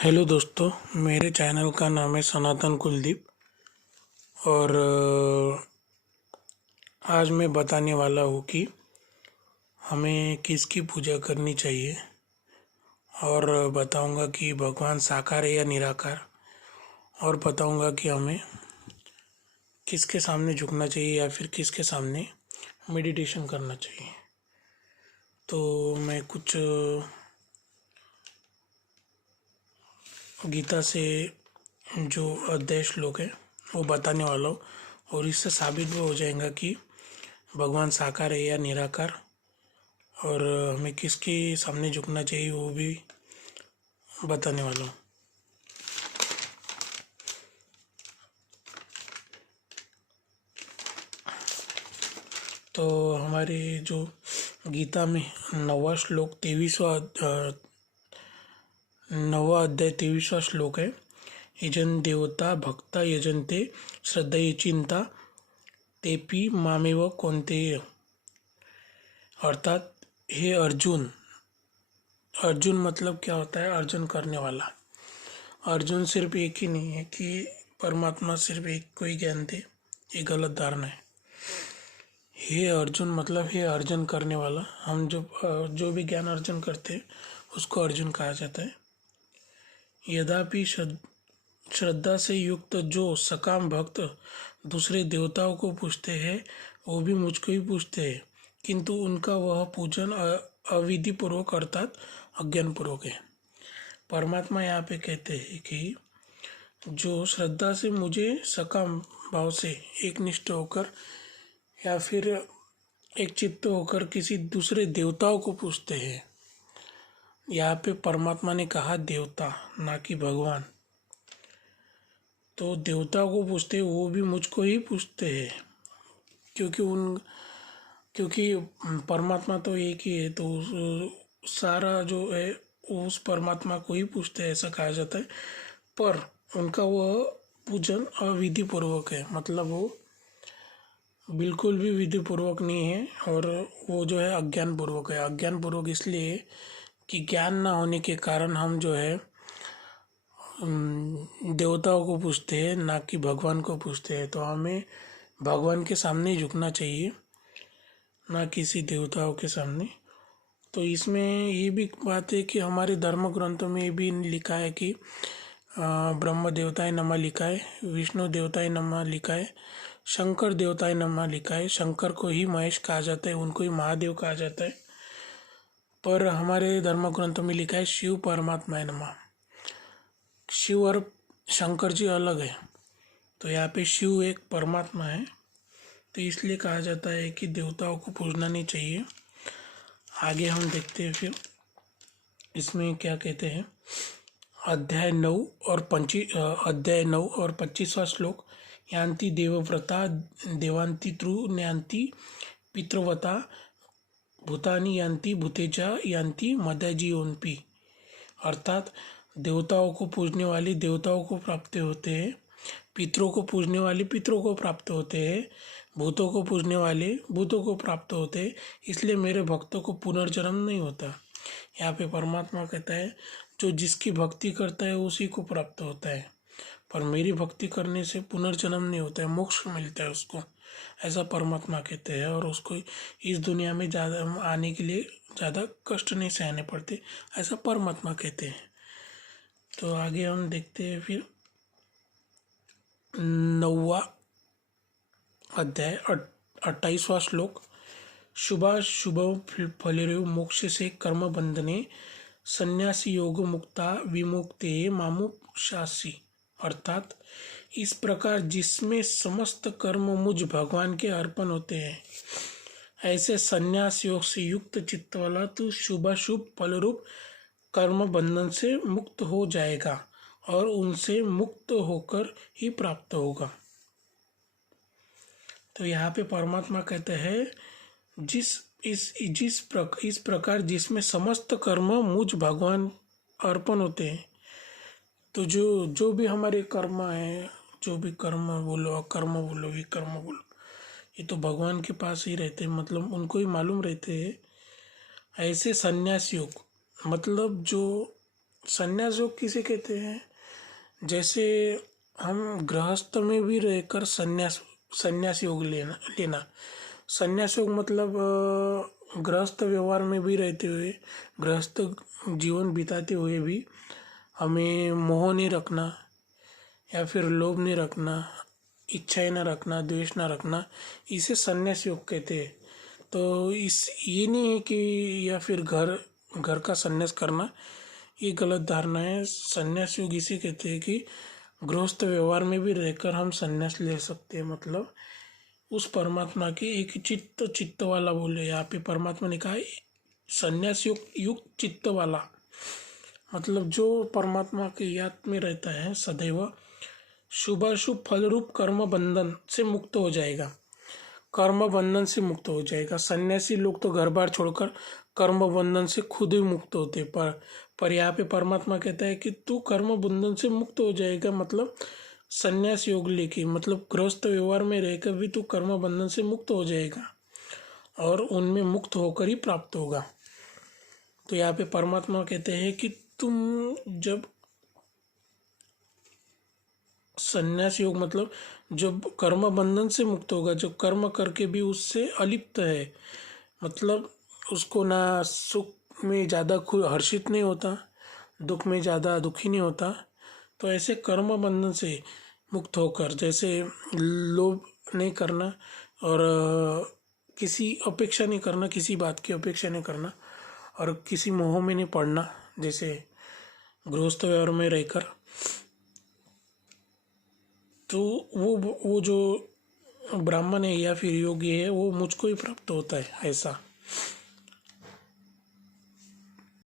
Hello दोस्तों, मेरे channel का नाम है सनातन कुलदीप। और आज मैं बताने वाला हूँ कि हमें किसकी पूजा करनी चाहिए। और बताऊँगा कि भगवान साकार है या निराकार। और बताऊँगा कि हमें किसके सामने झुकना चाहिए या फिर किसके सामने मेडिटेशन करना चाहिए। तो मैं कुछ गीता से जो अध्याय श्लोक है वो बताने वाला हूँ, और इससे साबित भी हो जाएगा कि भगवान साकार है या निराकार, और हमें किसके सामने झुकना चाहिए वो भी बताने वाला हूँ। तो हमारे जो गीता में नवा श्लोक 23वां श्लोक है। यजन देवता भक्ता यजन्ते श्रद्धये चिंता तेपि मामेव कौन्तेय। अर्थात हे अर्जुन, अर्जुन मतलब क्या होता है? अर्जुन करने वाला। अर्जुन सिर्फ एक ही नहीं है कि परमात्मा सिर्फ एक को ही ज्ञान दे, ये गलत धारणा है। हे अर्जुन मतलब हे अर्जन करने वाला। हम जो भी ज्ञान अर्जन करते हैं उसको अर्जुन कहा जाता है। यद्यपि श्रद्धा से युक्त जो सकाम भक्त दूसरे देवताओं को पूजते हैं वो भी मुझको ही पूजते हैं, किंतु उनका वह पूजन अविधि पूर्वक अर्थात अज्ञान पूर्वक है। परमात्मा यहाँ पे कहते हैं कि जो श्रद्धा से मुझे सकाम भाव से एकनिष्ठ होकर या फिर एक चित्त होकर किसी दूसरे देवताओं को पूजते हैं। यहाँ पे परमात्मा ने कहा देवता, ना कि भगवान। तो देवताओं को पूजते हैं वो भी मुझको ही पूजते हैं, क्योंकि परमात्मा तो एक ही है। तो सारा जो है उस परमात्मा को ही पूजते हैं, ऐसा कहा जाता है। पर उनका वह पूजन अविधि पूर्वक है, मतलब वो बिल्कुल भी विधि पूर्वक नहीं है, और वो जो है अज्ञान पूर्वक है। अज्ञान पूर्वक इसलिए कि ज्ञान ना होने के कारण हम जो है देवताओं को पूजते हैं, ना कि भगवान को पूजते हैं। तो हमें भगवान के सामने झुकना चाहिए, ना किसी देवताओं के सामने। तो इसमें ये भी बात है कि हमारे धर्म ग्रंथों में भी लिखा है कि ब्रह्म देवताय नमः लिखा है, विष्णु देवताय नमः लिखा है, शंकर देवताय नमः लिखा है। शंकर को ही महेश कहा जाता है, उनको ही महादेव कहा जाता है। पर हमारे धर्म ग्रंथों में लिखा है शिव परमात्माय नमः। शिव और शंकर जी अलग है, तो यहाँ पे शिव एक परमात्मा है, तो इसलिए कहा जाता है कि देवताओं को पूजना नहीं चाहिए। आगे हम देखते हैं फिर इसमें क्या कहते हैं। अध्याय 9 और 25वां श्लोक। यान्ति देवव्रता देवान्ति तृण्यान्ति पितृव्रता भूतानि यान्ति भूतेजा यान्ति मदाजीओन्पि। अर्थात देवताओं को पूजने वाले देवताओं को प्राप्त होते हैं, पितरों को पूजने वाले पितरों को प्राप्त होते हैं, भूतों को पूजने वाले भूतों को प्राप्त होते हैं। इसलिए मेरे भक्तों को पुनर्जन्म नहीं होता। यहाँ पे परमात्मा कहता है जो जिसकी भक्ति करता है उसी को प्राप्त होता है, पर मेरी भक्ति करने से पुनर्जन्म नहीं होता है, मोक्ष मिलता है उसको, ऐसा परमात्मा कहते हैं। और उसको इस दुनिया में ज़्यादा आने के लिए ज़्यादा कष्ट नहीं सहने पड़ते, ऐसा परमात्मा कहते हैं। तो आगे हम देखते हैं फिर 9वां अध्याय 28वां श्लोक। शुभाशुभ फलेरु मोक्ष से कर्म बंधने संन्यासी योग मुक्ता विमुक्ते मामुषासी। अर्थात इस प्रकार जिसमें समस्त कर्म मुझ भगवान के अर्पण होते हैं, ऐसे संन्यास योग से युक्त चित्त वाला तू शुभाशुभ फलरूप कर्म बंधन से मुक्त हो जाएगा और उनसे मुक्त होकर ही प्राप्त होगा। तो यहाँ पे परमात्मा कहते हैं इस प्रकार जिसमें समस्त कर्म मुझ भगवान अर्पण होते हैं। तो जो भी हमारे कर्म है, जो भी कर्म बोलो, अकर्म बोलो, विकर्म बोलो, ये तो भगवान के पास ही रहते हैं, मतलब उनको ही मालूम रहते हैं। ऐसे संन्यास योग मतलब जो संन्यास योग किसे कहते हैं? जैसे हम गृहस्थ में भी रहकर संन्यास योग लेना। संन्यास योग मतलब गृहस्थ व्यवहार में भी रहते हुए, गृहस्थ जीवन बिताते हुए भी हमें मोह नहीं रखना या फिर लोभ नहीं रखना, इच्छाएं न रखना, द्वेष न रखना, इसे संन्यास योग कहते हैं। तो ये नहीं है कि या फिर घर का संन्यास करना, ये गलत धारणा है। संन्यास योग इसे कहते हैं कि गृहस्थ व्यवहार में भी रहकर हम संन्यास ले सकते हैं। मतलब उस परमात्मा की एक चित्त वाला बोले, यहाँ पे परमात्मा ने कहा संन्यास युक्त चित्त वाला, मतलब जो परमात्मा की याद में रहता है सदैव, शुभाशुभ फल रूप कर्म बंधन से मुक्त हो जाएगा, कर्म बंधन से मुक्त हो जाएगा। सन्यासी लोग तो घर बार छोड़कर कर्म बंधन से खुद ही मुक्त होते, पर यहाँ पे परमात्मा कहता है कि तू कर्म बंधन से मुक्त हो जाएगा। मतलब संन्यास योग लेके, मतलब गृहस्थ व्यवहार में रहकर भी तू कर्म बंधन से मुक्त हो जाएगा और उनमें मुक्त होकर ही प्राप्त होगा। तो यहाँ पे परमात्मा कहते हैं कि तुम जब संन्यास योग मतलब जब कर्म बंधन से मुक्त होगा, जो कर्म करके भी उससे अलिप्त है, मतलब उसको ना सुख में ज़्यादा हर्षित नहीं होता, दुख में ज़्यादा दुखी नहीं होता, तो ऐसे कर्म बंधन से मुक्त होकर, जैसे लोभ नहीं करना और किसी अपेक्षा नहीं करना, किसी बात की अपेक्षा नहीं करना और किसी मोह में नहीं पड़ना, जैसे गृहस्थ व्यवहार में रहकर, तो वो जो ब्राह्मण है या फिर योगी है वो मुझको ही प्राप्त होता है, ऐसा।